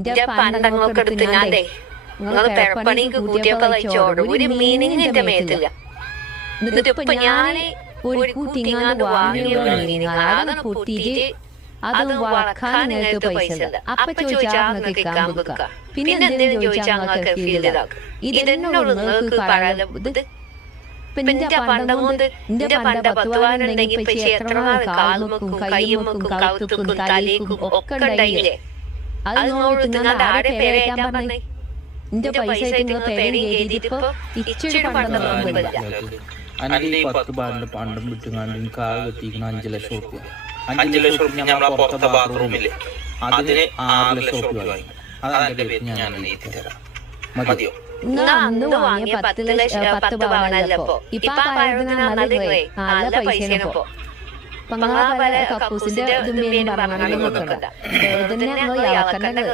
എന്റെ പണ്ടങ്ങളൊക്കെ എടുത്തിങ്ങാണ്ടേ നിങ്ങള് പെരപ്പണിക്ക് കൂട്ടിയൊക്കെ കഴിച്ചോടും. ഒരു മീനിങ് എന്റെ മേത്തില്ല. എന്നിട്ടിപ്പൊ ഞാന് ഒരു കൂട്ടിങ്ങാണ്ട് വാങ്ങിയ മീനിങ് അതാണ് പൊട്ടിയിട്ട് അത് വളക്കാൻ നിങ്ങൾക്ക് പൈസ ഉണ്ട്. അപ്പൊ ചോദിച്ചാൽ നിങ്ങൾക്ക് ഇക്കാൻ കൊടുക്കാം. പിന്നെ എന്തെങ്കിലും ചോദിച്ചാൽ നിങ്ങൾക്ക് ഫീൽ ഇതാക്കും. ഇതെന്നോട് നിങ്ങൾക്ക് പറയാൻ ഇത് എന്റെ പണ്ടം കൊണ്ട് എന്റെ പണ്ട 10 വാനുണ്ടെങ്കിൽ ഇപ്പൊ എത്ര കാലുമക്കും കയ്യുമക്കും കൗത്തുക്കും തലേക്കും ഒക്കെ ഉണ്ടായില്ലേ? അത് നിങ്ങളോട് നിങ്ങളുടെ ആടെ പേരേറ്റാൻ പറഞ്ഞേ. എന്റെ പൈസ നിങ്ങൾ പേര് എഴുതിയിട്ടിപ്പോ ഇച്ചിരി പണ്ടം നോക്കുന്നില്ല. അന്റെ 10 ബാറിന്റെ പണ്ടം വിട്ടുങ്ങാണ്ട് എനിക്ക് ആകെ എത്തിക്കണം 5 ലക്ഷം റുപ്യ. 5 ലക്ഷം റുപ്യ നമ്മളെ പുറത്തെ ബാത്റൂമില്ലേ അതിന് 6 ലക്ഷം റുപ്യ വാങ്ങി. അതെന്റെ പേര് ഞാൻ എഴുതി തരാം. മതിയോ? അന്ന് വാങ്ങിയ 10 പവനല്ലപ്പോ ഇപ്പൊ നല്ല പൈസയാണിപ്പോ. കക്കൂസിന്റെ ഇതും പറഞ്ഞാൽ നോക്കണ്ട. ഞങ്ങൾ യാക്കണ്ടത്